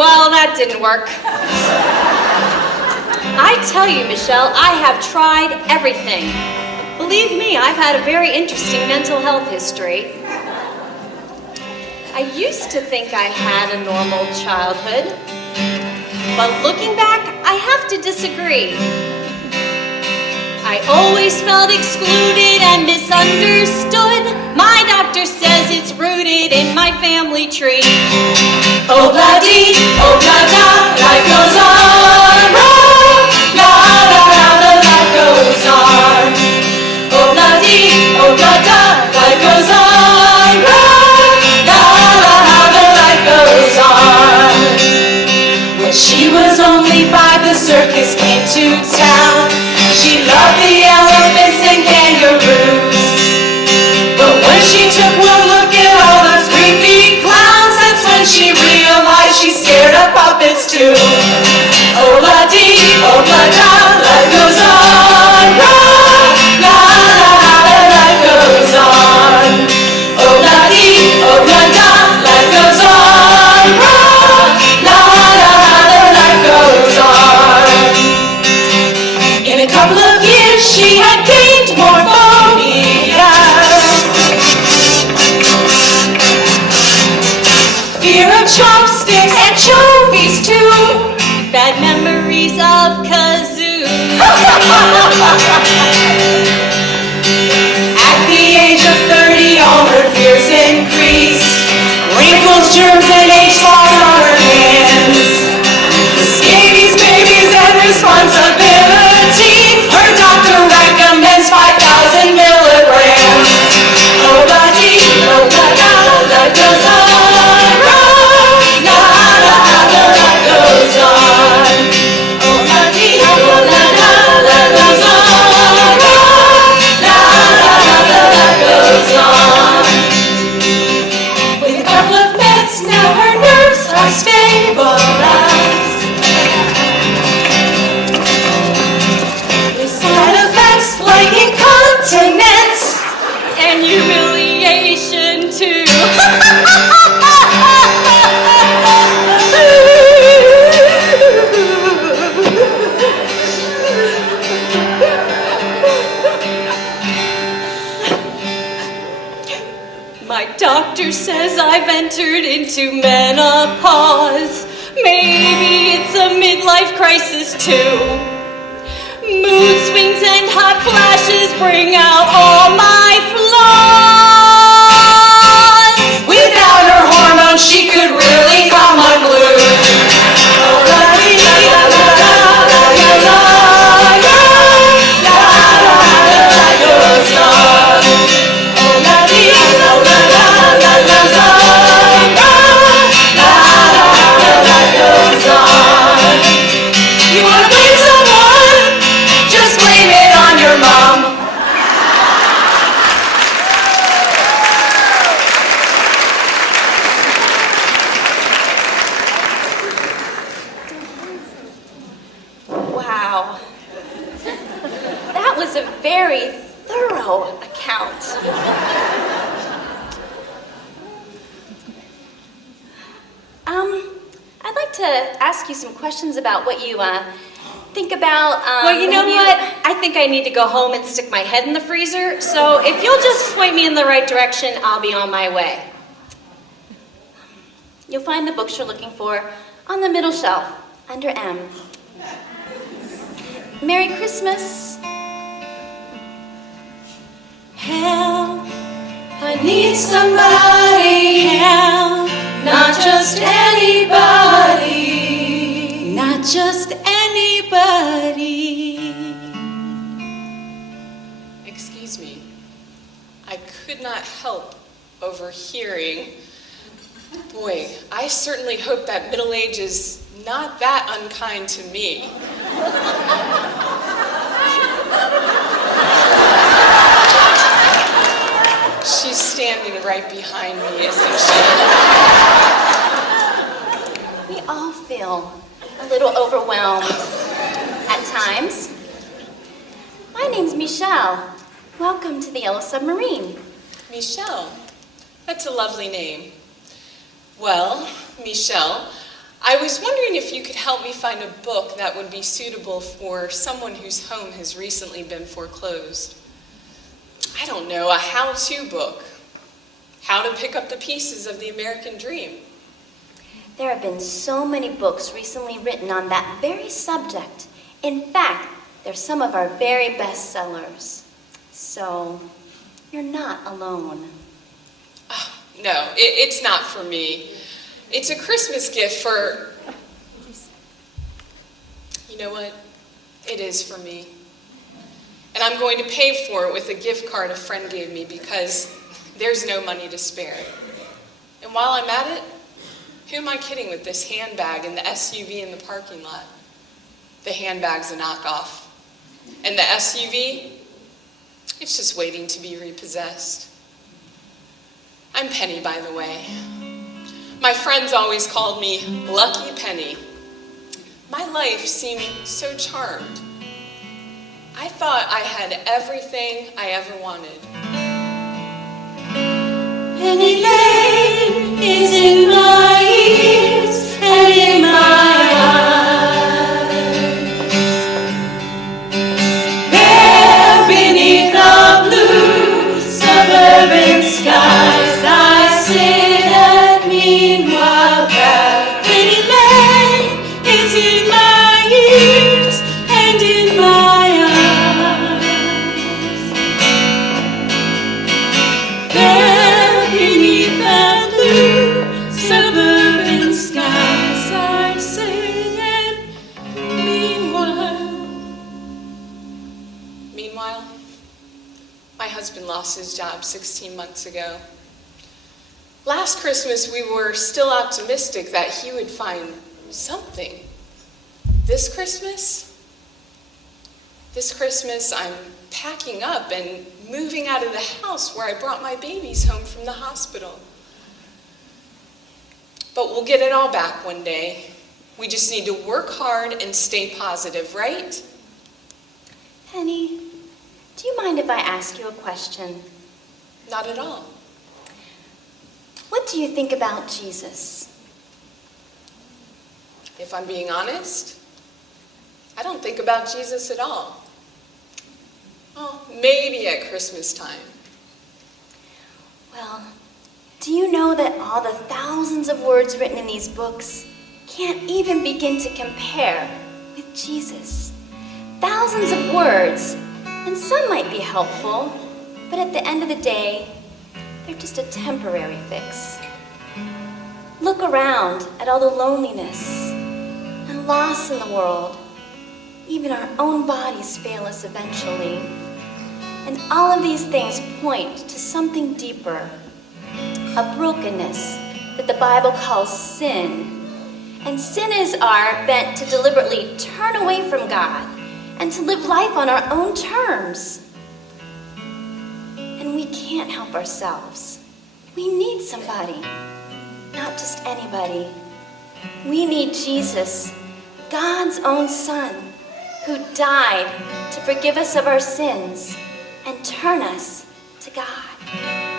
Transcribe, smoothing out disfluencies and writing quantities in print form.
well, that didn't work. I tell you, Michelle, I have tried everything. Believe me, I've had a very interesting mental health history. I used to think I had a normal childhood, but looking back, I have to disagree. I always felt excluded and misunderstood. My doctor says it's rooted in my family tree. Oh-blah-dee, oh-blah-da, life goes on. La-la-la-la, life goes on. Oh-blah-dee, oh-blah-da, life goes on. La-la-la-la, life goes on. When she was only 5, the circus came to town. She loved the elephants and kangaroos. But when she took one look at all those creepy clowns, that's when she realized she's scared of puppets too. Oh-la-dee, oh-la-da, life goes on. La-la-la-la, life goes on. Oh-la-dee, oh-la-da, life goes on. La-la-la-la, life goes on. In a couple of years, she had gained more phobias. Fear of chopsticks, anchovies too. Bad memories of kazoo. At the age of 30, all her fears increased. Wrinkles, germs, and age loss on her hands. Scabies, babies, and responsibility. Her doctor recommends 5,000 milligrams. Oh-la-dee, oh-la-da, life goes on. La-la-la, life goes on. Oh-la-dee, oh-la-da, life goes on. La-la-la, life goes on. With a couple of meds, now her nerves are stabilized. Side effects like incontinence and humiliation too. My doctor says I've entered into menopause. Maybe it's a midlife crisis too. Mood swings and hot flashes bring out all my flaws. Without her hormones, she could really come unglued. You wanna blame someone? Just blame it on your mom. Wow. That was a very thorough account. I'd like to ask you some questions about what you think about. Well, you know what? I think I need to go home and stick my head in the freezer. So if you'll just point me in the right direction, I'll be on my way. You'll find the books you're looking for on the middle shelf under M. Merry Christmas. Help, I need somebody. Help, not just anybody. Not just anybody. Excuse me. I could not help overhearing. Boy, I certainly hope that middle age is not that unkind to me. She's standing right behind me, isn't she? We all feel a little overwhelmed at times. My name's Michelle. Welcome to the Yellow Submarine. Michelle. That's a lovely name. Well, Michelle, I was wondering if you could help me find a book that would be suitable for someone whose home has recently been foreclosed. I don't know, a how-to book. How to pick up the pieces of the American dream. There have been so many books recently written on that very subject. In fact, they're some of our very best sellers. So, you're not alone. Oh, no, it's not for me. It's a Christmas gift for... You know what? It is for me. And I'm going to pay for it with a gift card a friend gave me because there's no money to spare. And while I'm at it, who am I kidding with this handbag and the SUV in the parking lot? The handbag's a knockoff. And the SUV, it's just waiting to be repossessed. I'm Penny, by the way. My friends always called me Lucky Penny. My life seemed so charmed. I thought I had everything I ever wanted. Penny Lane is in my ears and in my eyes. There beneath the blue suburban skies I sit and meanwhile cry. Penny Lane is in my ears and in my eyes. There beneath the blue suburban skies I sit and Meanwhile, my husband lost his job 16 months ago. Last Christmas, we were still optimistic that he would find something. This Christmas, I'm packing up and moving out of the house where I brought my babies home from the hospital. But we'll get it all back one day. We just need to work hard and stay positive, right? Penny, do you mind if I ask you a question? Not at all. What do you think about Jesus? If I'm being honest, I don't think about Jesus at all. Oh, maybe at Christmas time. Well, do you know that all the thousands of words written in these books can't even begin to compare with Jesus? Thousands of words, and some might be helpful, but at the end of the day, they're just a temporary fix. Look around at all the loneliness and loss in the world. Even our own bodies fail us eventually. And all of these things point to something deeper, a brokenness that the Bible calls sin. And sin is our bent to deliberately turn away from God and to live life on our own terms. And we can't help ourselves. We need somebody, not just anybody. We need Jesus, God's own Son, who died to forgive us of our sins and turn us to God.